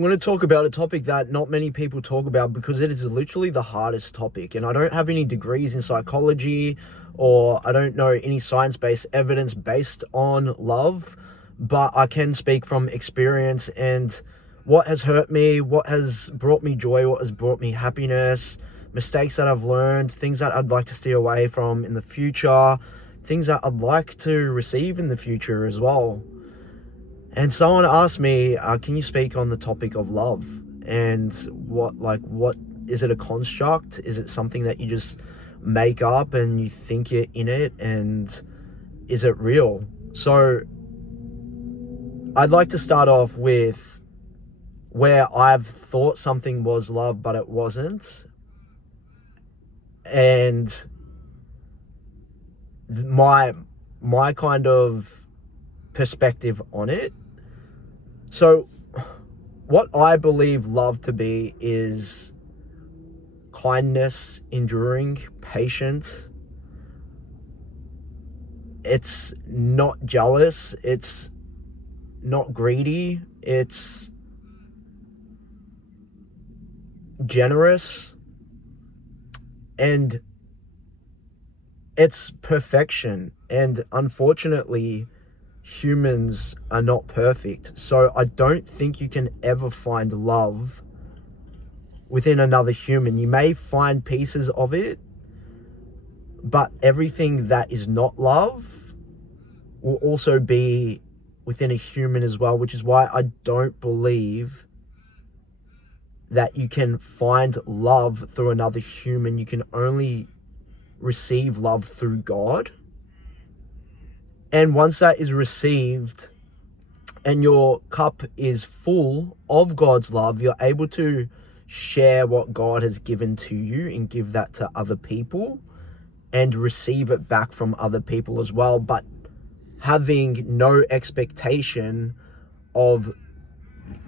I'm going to talk about a topic that not many people talk about because it is literally the hardest topic. And I don't have any degrees in psychology, or I don't know any science-based evidence based on love, but I can speak from experience and what has hurt me, what has brought me joy, what has brought me happiness, mistakes that I've learned, things that I'd like to steer away from in the future, things that I'd like to receive in the future as well. And someone asked me, can you speak on the topic of love? And what is it a construct? Is it something that you just make up and you think you're in it? And is it real? So I'd like to start off with where I've thought something was love, but it wasn't. And my kind of perspective on it. So what I believe love to be is kindness, enduring, patience. It's not jealous, it's not greedy, it's generous, and it's perfection. And unfortunately, humans are not perfect. So I don't think you can ever find love within another human. You may find pieces of it, but everything that is not love will also be within a human as well, which is why I don't believe that you can find love through another human. You can only receive love through God. And once that is received and your cup is full of God's love, you're able to share what God has given to you and give that to other people and receive it back from other people as well. But having no expectation of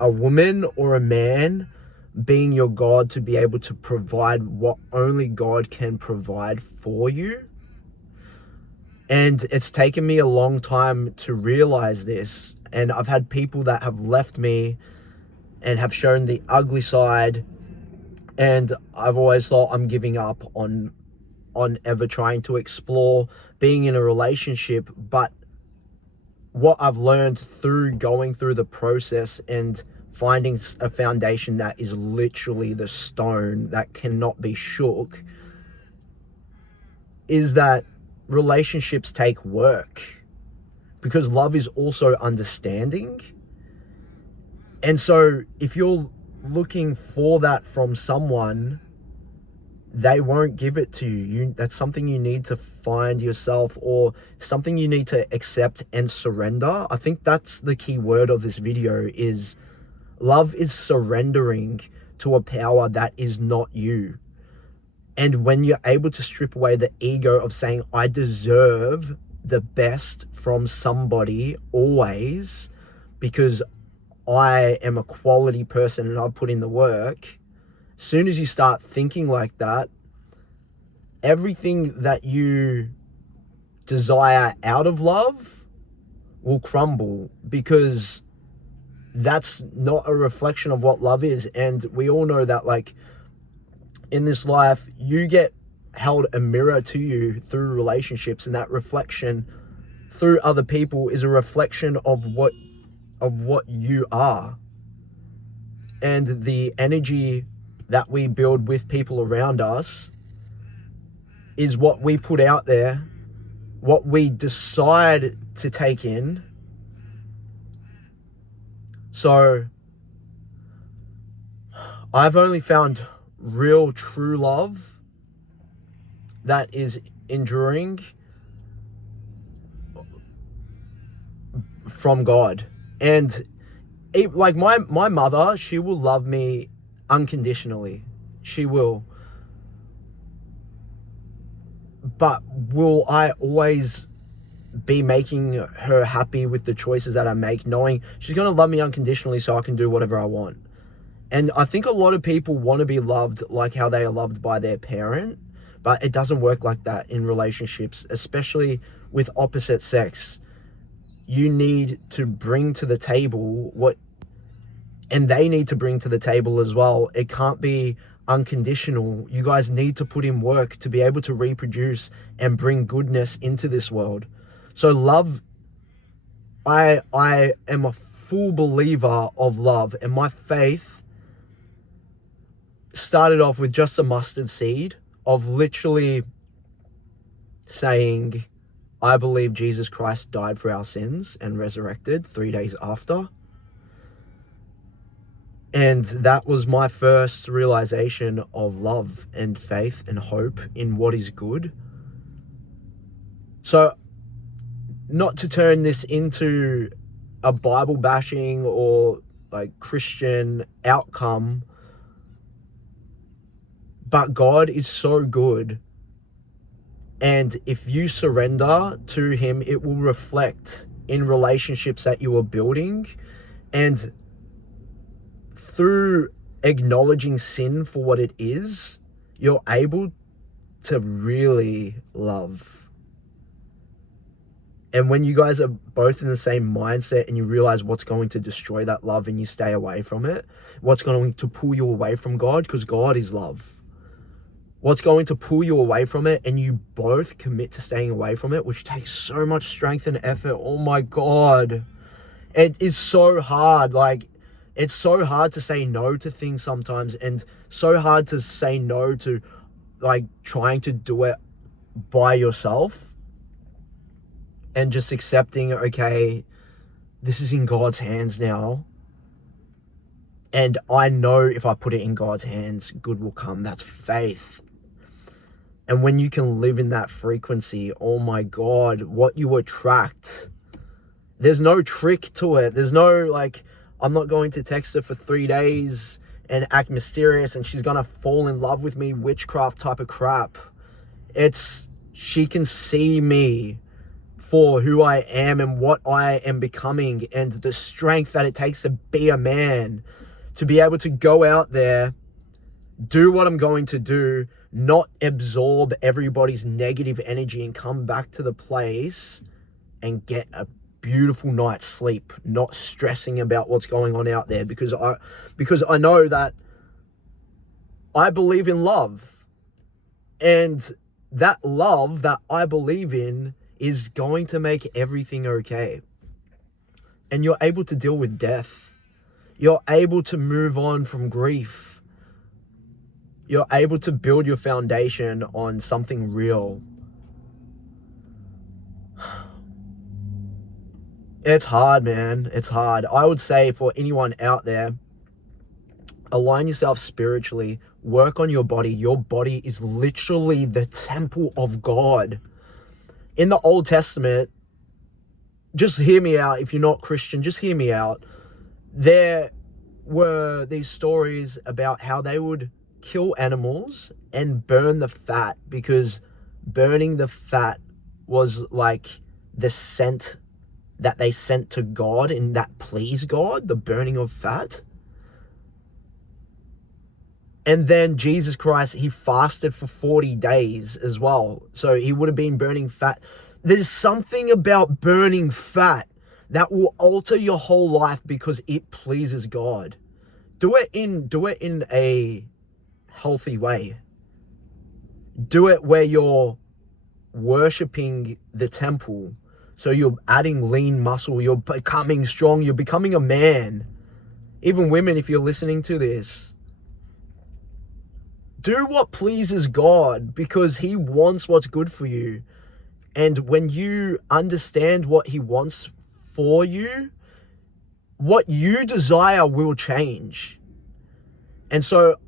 a woman or a man being your God to be able to provide what only God can provide for you. And it's taken me a long time to realize this. And I've had people that have left me and have shown the ugly side. And I've always thought I'm giving up on ever trying to explore being in a relationship. But what I've learned through going through the process and finding a foundation that is literally the stone that cannot be shook is that relationships take work, because love is also understanding. And so if you're looking for that from someone, they won't give it to you. That's something you need to find yourself, or something you need to accept and surrender. I think that's the key word of this video. Is love is surrendering to a power that is not you. And when you're able to strip away the ego of saying, I deserve the best from somebody always because I am a quality person and I've put in the work. As soon as you start thinking like that, everything that you desire out of love will crumble, because that's not a reflection of what love is. And we all know that, like, in this life, you get held a mirror to you through relationships, and that reflection through other people is a reflection of what you are. And the energy that we build with people around us is what we put out there, what we decide to take in. So I've only found real true love that is enduring from God. And like my mother, she will love me unconditionally. She will. But will I always be making her happy with the choices that I make, knowing she's going to love me unconditionally so I can do whatever I want? And I think a lot of people want to be loved like how they are loved by their parent, but it doesn't work like that in relationships, especially with opposite sex. You need to bring to the table what and they need to bring to the table as well. It can't be unconditional. You guys need to put in work to be able to reproduce and bring goodness into this world. So love, I am a full believer of love, and my faith started off with just a mustard seed of literally saying, I believe Jesus Christ died for our sins and resurrected 3 days after. And that was my first realization of love and faith and hope in what is good. So, not to turn this into a Bible bashing or like Christian outcome, but God is so good. And if you surrender to him, it will reflect in relationships that you are building. And through acknowledging sin for what it is, you're able to really love. And when you guys are both in the same mindset and you realize what's going to destroy that love and you stay away from it, what's going to pull you away from God, because God is love. What's going to pull you away from it, and you both commit to staying away from it, which takes so much strength and effort. Oh my God. It is so hard. Like, it's so hard to say no to things sometimes, and so hard to say no to like trying to do it by yourself and just accepting, okay, this is in God's hands now. And I know if I put it in God's hands, good will come. That's faith. And when you can live in that frequency, oh my God, what you attract, there's no trick to it. There's no like, I'm not going to text her for 3 days and act mysterious and she's gonna fall in love with me, witchcraft type of crap. It's, she can see me for who I am and what I am becoming, and the strength that it takes to be a man, to be able to go out there, do what I'm going to do, not absorb everybody's negative energy, and come back to the place and get a beautiful night's sleep, not stressing about what's going on out there, because I know that I believe in love, and that love that I believe in is going to make everything okay. And you're able to deal with death. You're able to move on from grief. You're able to build your foundation on something real. It's hard, man. It's hard. I would say for anyone out there, align yourself spiritually. Work on your body. Your body is literally the temple of God. In the Old Testament, just hear me out. If you're not Christian, just hear me out. There were these stories about how they would kill animals and burn the fat, because burning the fat was like the scent that they sent to God, and that pleased God, the burning of fat. And then Jesus Christ, he fasted for 40 days as well. So he would have been burning fat. There's something about burning fat that will alter your whole life because it pleases God. Do it in a healthy way. Do it where you're worshiping the temple. So you're adding lean muscle, you're becoming strong, you're becoming a man. Even women, if you're listening to this, do what pleases God, because he wants what's good for you. And when you understand what he wants for you, what you desire will change. And so,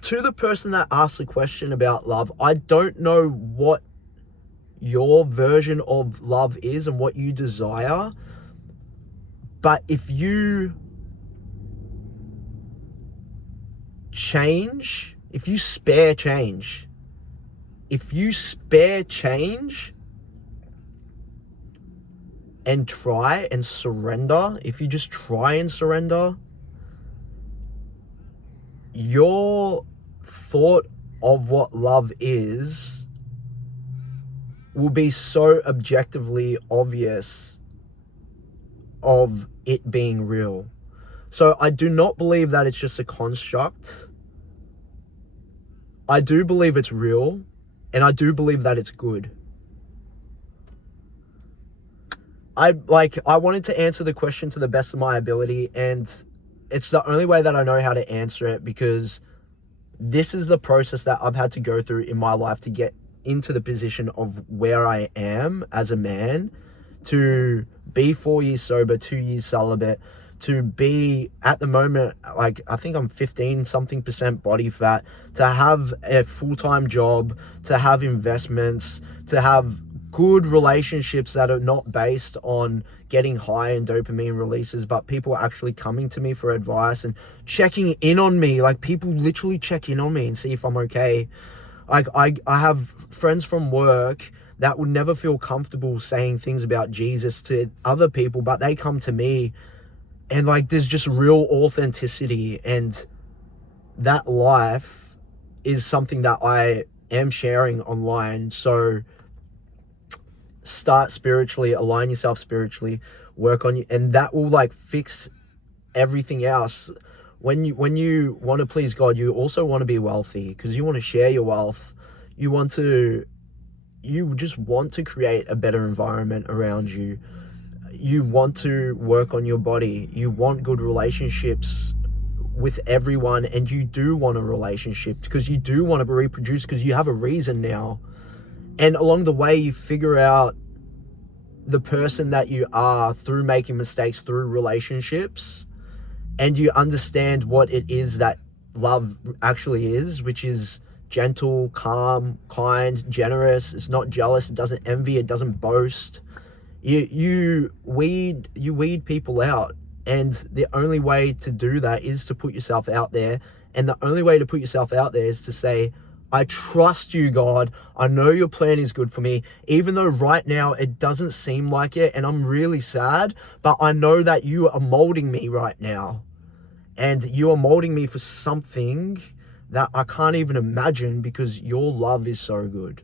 to the person that asked the question about love, I don't know what your version of love is and what you desire, but if you change, if you spare change and try and surrender, if you just try and surrender, your thought of what love is will be so objectively obvious of it being real. So I do not believe that it's just a construct. I do believe it's real, and I do believe that it's good. I wanted to answer the question to the best of my ability, and it's the only way that I know how to answer it, because this is the process that I've had to go through in my life to get into the position of where I am as a man, to be 4 years sober, 2 years celibate, to be at the moment, like, I think I'm 15 something percent body fat, to have a full-time job, to have investments, to have good relationships that are not based on getting high in dopamine releases, but people actually coming to me for advice and checking in on me. Like, people literally check in on me and see if I'm okay. Like, I have friends from work that would never feel comfortable saying things about Jesus to other people, but they come to me, and like, there's just real authenticity, and that life is something that I am sharing online. So start spiritually, align yourself spiritually, work on you, and that will like fix everything else. When you want to please God, you also want to be wealthy, because you want to share your wealth. You just want to create a better environment around you. You want to work on your body. You want good relationships with everyone, and you do want a relationship because you do want to reproduce, because you have a reason now. And along the way, you figure out the person that you are through making mistakes, through relationships, and you understand what it is that love actually is, which is gentle, calm, kind, generous. It's not jealous. It doesn't envy. It doesn't boast. You weed people out, and the only way to do that is to put yourself out there. And the only way to put yourself out there is to say, I trust you, God. I know your plan is good for me, even though right now it doesn't seem like it, and I'm really sad, but I know that you are molding me right now, and you are molding me for something that I can't even imagine, because your love is so good.